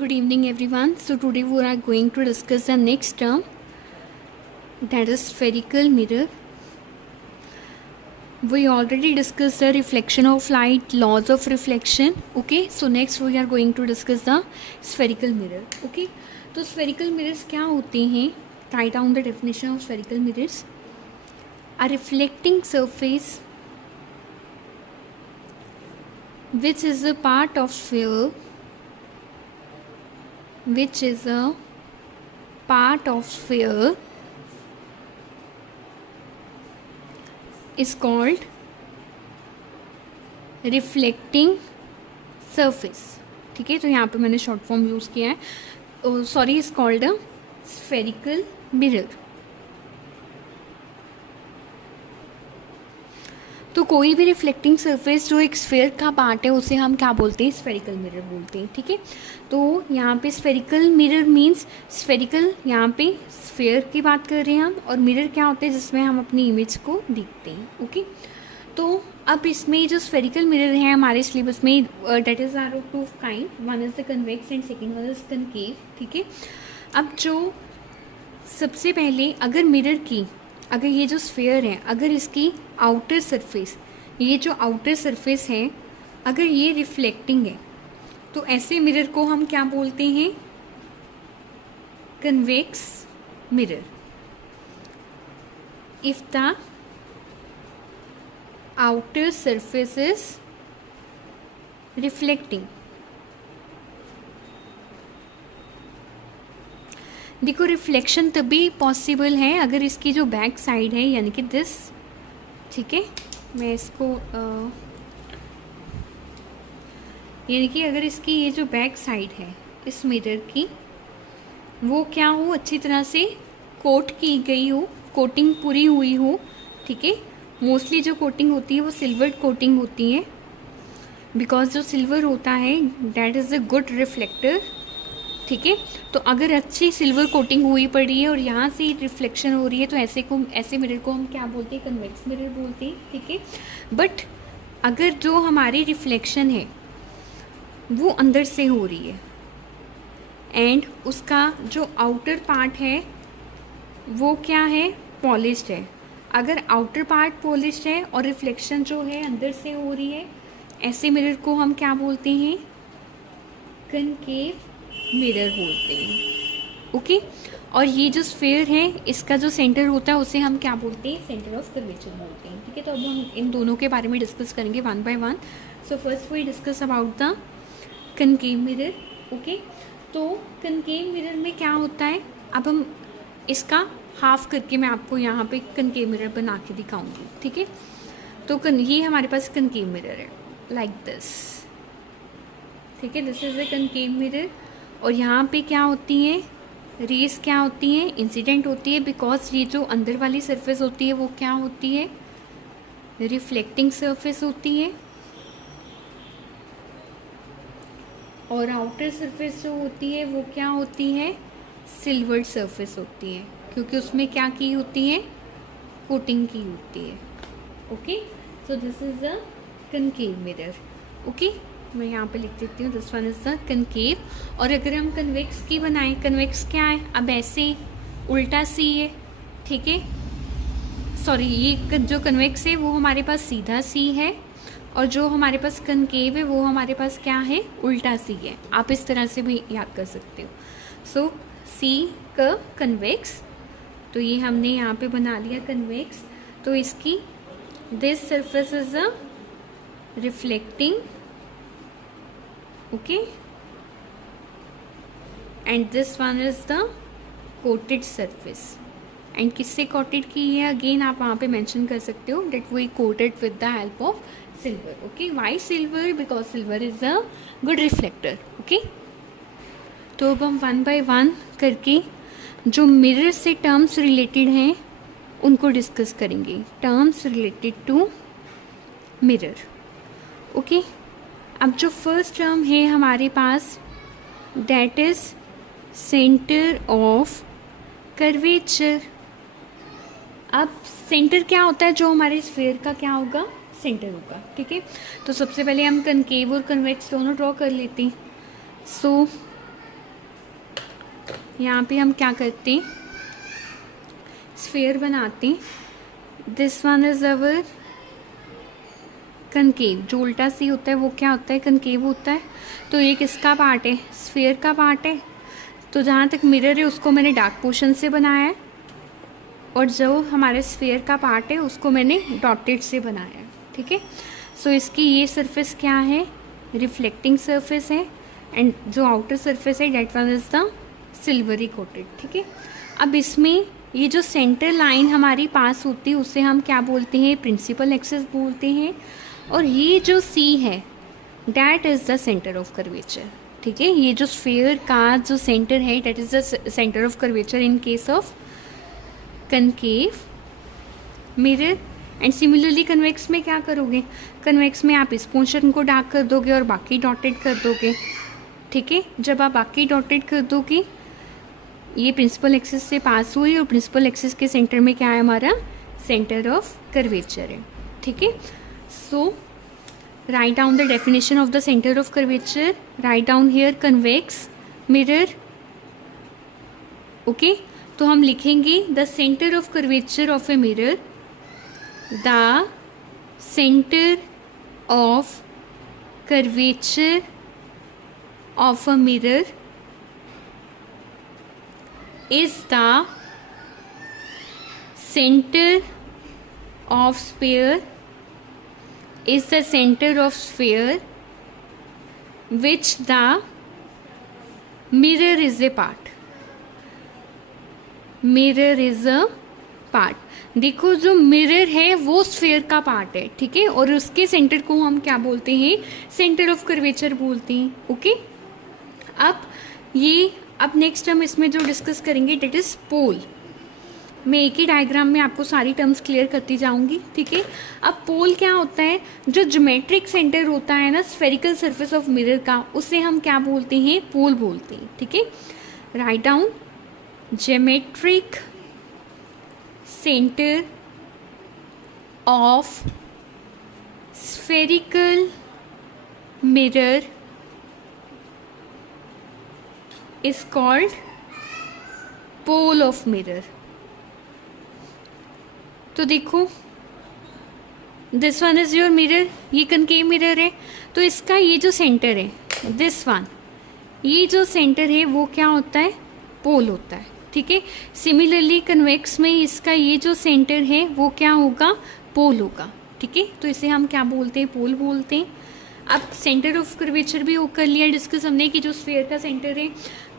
Good evening, everyone. So today we are going to discuss the next term, that is spherical mirror. We already discussed the reflection of light, laws of reflection. Okay, so next we are going to discuss the spherical mirror. Okay, तो spherical mirrors क्या होते हैं? Write down the definition of spherical mirrors. A reflecting surface which is a part of sphere, which is a part of sphere, is called reflecting surface. ठीक है, तो यहाँ पे मैंने शॉर्ट फॉर्म यूज़ किया है. Sorry, is called a spherical mirror. तो कोई भी रिफ्लेक्टिंग सरफेस जो एक स्फेयर का पार्ट है उसे हम क्या बोलते हैं? स्फेरिकल मिरर बोलते हैं. ठीक है, तो यहाँ पे स्फेरिकल मिरर मीन्स स्फेरिकल, यहाँ पे स्फेयर की बात कर रहे हैं हम, और मिरर क्या होता है जिसमें हम अपनी इमेज को देखते हैं. ओके, तो अब इसमें जो स्फेरिकल मिरर है हमारे सिलेबस में, that is are of two kind. One is the convex and second one is concave. ठीक है, अब जो सबसे पहले अगर मिरर की, अगर ये जो स्फेयर है, अगर इसकी आउटर सरफेस, ये जो आउटर सरफेस है अगर ये रिफ्लेक्टिंग है तो ऐसे मिरर को हम क्या बोलते हैं? Convex mirror. If the outer surface is reflecting. देखो, रिफ्लेक्शन तभी पॉसिबल है अगर इसकी जो बैक साइड है यानी कि दिस, ठीक है, मैं इसको यानी कि अगर इसकी ये जो बैक साइड है इस मिरर की, वो क्या हो, अच्छी तरह से कोट की गई हो, कोटिंग पूरी हुई हो. ठीक है, मोस्टली जो कोटिंग होती है वो सिल्वर कोटिंग होती है, बिकॉज जो सिल्वर होता है that is a good reflector. ठीक है, तो अगर अच्छी सिल्वर कोटिंग हुई पड़ी है और यहाँ से रिफ्लेक्शन हो रही है तो ऐसे मिरर को हम क्या बोलते हैं? कन्वेक्स मिरर बोलते हैं. ठीक है, बट अगर जो हमारी रिफ्लेक्शन है वो अंदर से हो रही है एंड उसका जो आउटर पार्ट है वो क्या है? पॉलिश्ड है. अगर आउटर पार्ट पॉलिश्ड है और रिफ्लेक्शन जो है अंदर से हो रही है, ऐसे मिरर को हम क्या बोलते हैं? कनकेव मिरर बोलते हैं. ओके, और ये जो स्फेयर है इसका जो सेंटर होता है उसे हम क्या बोलते हैं? सेंटर ऑफ कर्वेचर बोलते हैं. ठीक है, तो अब हम इन दोनों के बारे में डिस्कस करेंगे one by one. So first we discuss about the concave mirror. Okay, तो कनकेव मिरर में क्या होता है? अब हम इसका हाफ करके मैं आपको यहाँ पे कनकेव मिरर बना के दिखाऊंगी. ठीक है, तो ये हमारे पास कनकेव मिरर है लाइक दिस. ठीक है, this is the concave mirror. और यहाँ पे क्या होती है? रेस क्या होती है? इंसिडेंट होती है, बिकॉज ये जो अंदर वाली सरफेस होती है वो क्या होती है? रिफ्लेक्टिंग सरफेस होती है, और आउटर सरफेस जो होती है वो क्या होती है? सिल्वर्ड सरफेस होती है, क्योंकि उसमें क्या की होती है? कोटिंग की होती है. Okay, so this is the concave mirror. Okay, मैं यहाँ पे लिख देती हूँ, this one is the concave. और अगर हम कन्वेक्स की बनाएं, कन्वेक्स क्या है? अब ऐसे उल्टा सी है. ठीक है, सॉरी, ये जो कन्वेक्स है वो हमारे पास सीधा सी है, और जो हमारे पास कनकेव है वो हमारे पास क्या है? उल्टा सी है. आप इस तरह से भी याद कर सकते हो. सो सी का कन्वेक्स, तो ये हमने यहाँ पे बना लिया कन्वेक्स. तो इसकी this surface is a reflecting. Okay, and this one is the coated surface. And किससे कोटेड की है? अगेन आप वहाँ पे मेंशन कर सकते हो that we coated with the help of silver. Okay, why silver? Because silver is a good reflector. Okay, तो अब हम वन बाय वन करके जो मिरर से टर्म्स रिलेटेड हैं उनको डिस्कस करेंगे. Terms related to mirror. Okay, अब जो फर्स्ट टर्म है हमारे पास that is centre of curvature. अब सेंटर क्या होता है? जो हमारे स्फेयर का क्या होगा? सेंटर होगा. ठीक है, तो सबसे पहले हम कनकेव और कन्वेक्स दोनों ड्रॉ कर लेते हैं. सो यहाँ पे हम क्या करते हैं, स्फीयर बनाते हैं. This one is our concave. जो उल्टा सी होता है वो क्या होता है, कनकेव होता है. तो ये किसका पार्ट है, स्फीयर का पार्ट है. तो जहाँ तक मिरर है उसको मैंने डार्क पोर्शन से बनाया है, और जो हमारे स्फीयर का पार्ट है उसको मैंने डॉटेड से बनाया है. ठीक है. सो इसकी ये सरफेस क्या है, रिफ्लेक्टिंग सरफेस है, एंड जो आउटर सरफेस है that one is the silvery coated. ठीक है. अब इसमें ये जो सेंटर लाइन हमारी पास होती है उसे हम क्या बोलते हैं, प्रिंसिपल एक्सिस बोलते हैं. और ये जो सी है that is the centre of curvature. ठीक है. ये जो स्फीयर का जो सेंटर है that is the centre of curvature in case of concave mirror. And similarly convex में क्या करोगे, कन्वेक्स में आप इस पोर्शन को डार्क कर दोगे और बाकी डॉटेड कर दोगे. ठीक है. जब आप बाकी डॉटेड कर दोगे, ये प्रिंसिपल एक्सिस से पास हुई और प्रिंसिपल एक्सिस के सेंटर में क्या है, हमारा सेंटर ऑफ कर्वेचर है. ठीक है. So write down the definition of the centre of curvature. Write down here convex mirror. Okay. तो हम लिखेंगे the centre of curvature of a mirror. The center of curvature of a mirror is the center of sphere, is the center of sphere which the mirror is a part. Mirror is a part. देखो जो mirror है वो sphere का part है. ठीक है. और उसके सेंटर को हम क्या बोलते हैं, सेंटर ऑफ कर्वेचर बोलते हैं. ओके. अब नेक्स्ट हम इसमें जो डिस्कस करेंगे डेट इज पोल. मैं एक ही डायग्राम में आपको सारी टर्म्स क्लियर करती जाऊंगी. ठीक है. अब पोल क्या होता है, जो ज्योमेट्रिक सेंटर होता है ना स्फेरिकल सरफेस ऑफ मिरर का, उसे हम क्या बोलते हैं, पोल बोलते हैं. ठीक है. Write down geometric center of spherical mirror is called pole of mirror. तो देखो this one is your mirror, ये कनकेव मिरर है. तो इसका ये जो सेंटर है दिस वन, ये जो सेंटर है वो क्या होता है, पोल होता है. ठीक है. सिमिलरली कन्वेक्स में इसका ये जो सेंटर है वो क्या होगा, पोल होगा. ठीक है. तो इसे हम क्या बोलते हैं, पोल बोलते हैं. अब सेंटर ऑफ कर्वेचर भी हो कर लिया डिस्कस हमने कि जो स्फीयर का सेंटर है.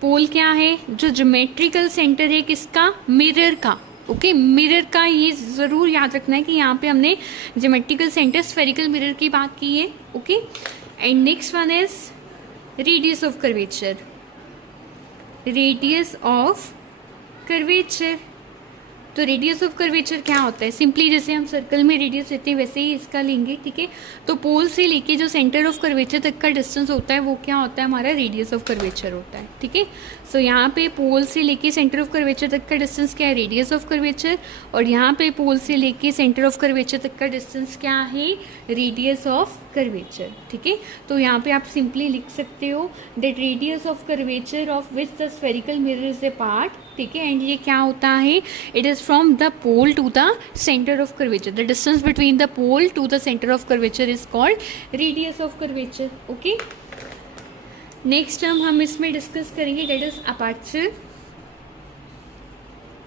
पोल क्या है, जो ज्योमेट्रिकल सेंटर है किसका, मिरर का. ओके. मिरर का ये ज़रूर याद रखना है कि यहाँ पे हमने ज्योमेट्रिकल सेंटर स्फेरिकल मिरर की बात की है. Okay. And next one is radius of curvature. Radius of curvature. तो रेडियस ऑफ कर्वेचर क्या होता है, सिंपली जैसे हम सर्कल में रेडियस लेते हैं वैसे ही इसका लेंगे. ठीक है. तो पोल से लेके जो सेंटर ऑफ कर्वेचर तक का डिस्टेंस होता है वो क्या होता है, हमारा रेडियस ऑफ कर्वेचर होता है. ठीक है. सो यहाँ पे पोल से लेके सेंटर ऑफ कर्वेचर तक का डिस्टेंस क्या है, रेडियस ऑफ कर्वेचर. और यहाँ पे पोल से लेके सेंटर ऑफ कर्वेचर तक का डिस्टेंस क्या है, रेडियस ऑफ कर्वेचर. ठीक है. तो यहाँ पे आप सिंपली लिख सकते हो that radius of curvature of which the spherical mirror is a part. ठीक है. एंड ये क्या होता है, it is from the pole to the centre of curvature. The distance between the pole to the centre of curvature is called radius of curvature. Okay. Next term हम इसमें discuss करेंगे that is aperture.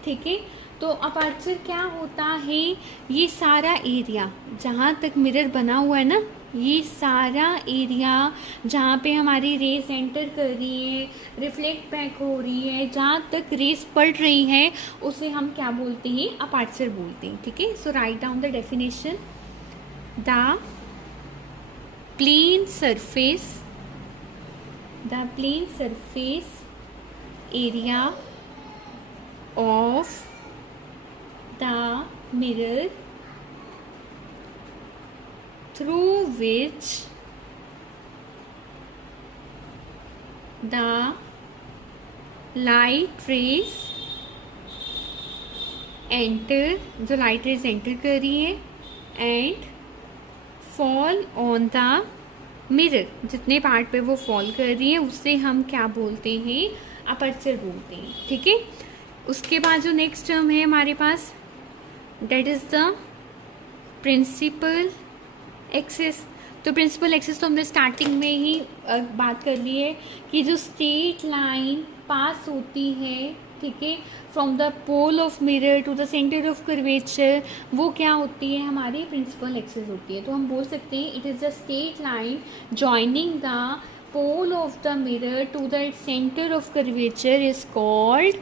ठीक है. तो aperture क्या होता है, ये सारा एरिया जहाँ तक मिरर बना हुआ है ना, ये सारा एरिया जहाँ पे हमारी रेस एंटर कर रही है, रिफ्लेक्ट बैक हो रही है, जहाँ तक रेस पड़ रही है उसे हम क्या बोलते हैं, अपर्चर बोलते हैं. ठीक है. So write down the definition. The plane surface area of the mirror through which the light rays enter, जो लाइट रेज एंटर कर रही है, and fall on the mirror, जितने पार्ट पे वो फॉल कर रही है उसे हम क्या बोलते हैं, अपर्चर बोलते हैं, ठीक है। उसके बाद जो नेक्स्ट टर्म है हमारे पास, that is the principal axis. तो प्रिंसिपल एक्सिस तो हमने स्टार्टिंग में ही बात कर ली है कि जो स्ट्रेट लाइन पास होती है, ठीक है, from the pole of mirror to the centre of curvature, वो क्या होती है, हमारी प्रिंसिपल एक्सिस होती है। तो हम बोल सकते हैं it is the straight line joining the pole of the mirror to the centre of curvature is called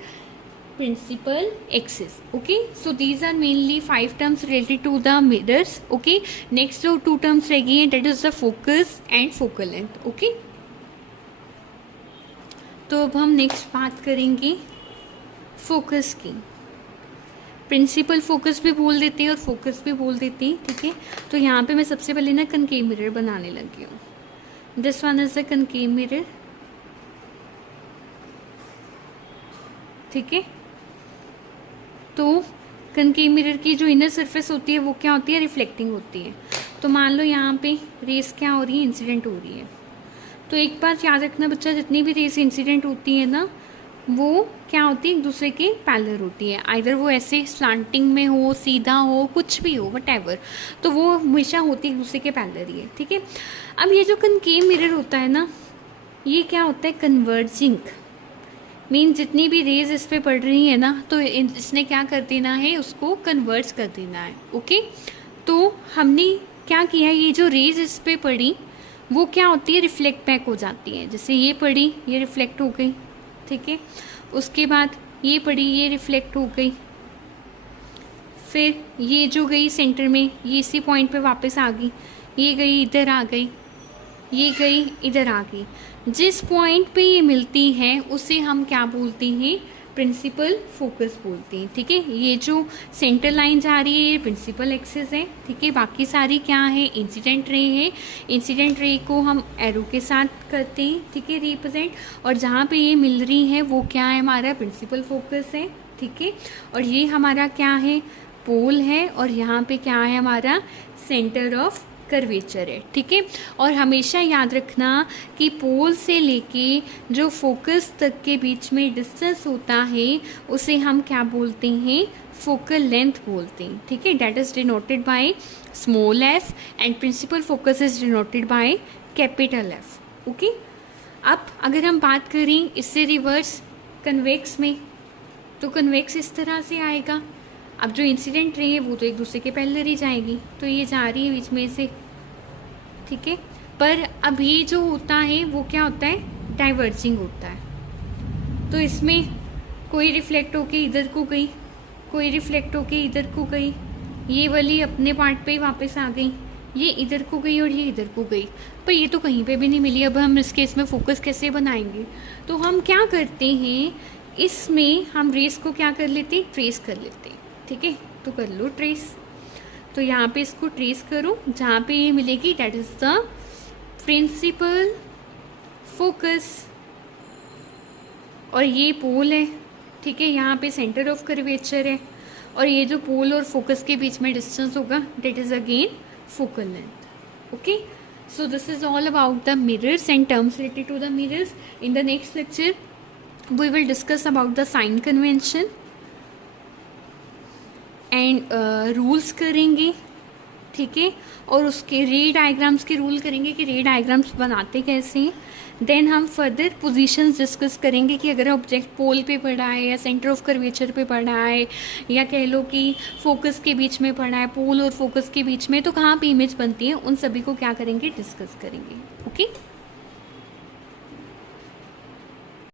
principal axis. Okay, so these are mainly 5 terms related to the mirrors. Okay, next जो 2 terms रह गई हैं, that is the focus and focal length. Okay, तो अब हम next बात करेंगे focus की। प्रिंसिपल फोकस भी बोल देते हैं और फोकस भी बोल देते हैं, ठीक है। तो यहाँ पे मैं सबसे पहले ना कनकेव मिरर बनाने लगी हूँ। This one is the concave mirror, ठीक है। तो कनकेव मिरर की जो इनर सरफेस होती है वो क्या होती है, रिफ्लेक्टिंग होती है। तो मान लो यहाँ पे रेस क्या हो रही है, इंसिडेंट हो रही है। तो एक बात याद रखना बच्चा, जितनी भी रेस इंसिडेंट होती है ना, वो क्या होती है, एक दूसरे के पैरेलल होती है। आइदर वो ऐसे स्लांटिंग में हो, सीधा हो, कुछ भी हो, व्हाटएवर, तो वो हमेशा होती है एक दूसरे के पैरेलल ही है, ठीक है। अब ये जो कनकेव मिरर होता है ना, ये क्या होता है, कन्वर्जिंग। मीन जितनी भी रेज इस पे पड़ रही है ना, तो इसने क्या कर देना है, उसको कन्वर्ज कर देना है। ओके, तो हमने क्या किया, ये जो रेज इस पे पड़ी वो क्या होती है, रिफ्लेक्ट बैक हो जाती है। जैसे ये पड़ी, ये रिफ्लेक्ट हो गई, ठीक है। उसके बाद ये पड़ी, ये रिफ्लेक्ट हो गई। फिर ये जो गई सेंटर में, ये इसी पॉइंट पे वापस आ गई, ये गई इधर आ गई, ये गई इधर आ गई। जिस पॉइंट पे ये मिलती है उसे हम क्या बोलते हैं, प्रिंसिपल फोकस बोलते हैं, ठीक है। ये जो सेंटर लाइन जा रही है ये प्रिंसिपल एक्सिस है, ठीक है। बाकी सारी क्या है, इंसिडेंट रे है। इंसिडेंट रे को हम एरो के साथ करते हैं, ठीक है, रिप्रेजेंट। और जहाँ पे ये मिल रही है वो क्या है, हमारा प्रिंसिपल फोकस है, ठीक है। और ये हमारा क्या है, पोल है। और यहाँ पे क्या है, हमारा सेंटर ऑफ कर्वेचर है, ठीक है। और हमेशा याद रखना कि पोल से लेके जो फोकस तक के बीच में डिस्टेंस होता है उसे हम क्या बोलते हैं, फोकल लेंथ बोलते हैं, ठीक है। That is denoted by small F and principal focus is denoted by capital F. Okay, अब अगर हम बात करें इससे रिवर्स कन्वेक्स में, तो कन्वेक्स इस तरह से आएगा। अब जो इंसिडेंट रे है वो तो एक दूसरे के पैरेलल ही जाएगी, तो ये जा रही है बीच में से, ठीक है। पर अभी जो होता है वो क्या होता है, डाइवर्जिंग होता है। तो इसमें कोई रिफ्लेक्ट होके इधर को गई, कोई रिफ्लेक्ट होके इधर को गई, ये वाली अपने पार्ट पे वापस आ गई, ये इधर को गई और ये इधर को गई। पर ये तो कहीं पे भी नहीं मिली। अब हम इसके इसमें फोकस कैसे बनाएंगे, तो हम क्या करते हैं, इसमें हम रेस को क्या कर लेते हैं, ट्रेस कर लेते हैं, ठीक है। तो कर लो ट्रेस। तो यहाँ पे इसको ट्रेस करो, जहाँ पे ये मिलेगी that is the principal focus. और ये पोल है, ठीक है, यहाँ पे सेंटर ऑफ कर्वेचर है। और ये जो पोल और फोकस के बीच में डिस्टेंस होगा that is again focal length. Okay, so this is all about the mirrors and terms related to the mirrors. In the next lecture we will discuss about the sign convention and rules करेंगे, ठीक है। और उसके रे diagrams के rule करेंगे कि रे डायग्राम्स बनाते कैसे हैं। देन हम फर्दर पोजीशंस डिस्कस करेंगे कि अगर ऑब्जेक्ट पोल पे पड़ा है या सेंटर ऑफ कर्वेचर पे पड़ा है या कह लो कि फोकस के बीच में पड़ा है, पोल और फोकस के बीच में, तो कहाँ पे इमेज बनती है, उन सभी को क्या करेंगे, डिस्कस करेंगे। ओके।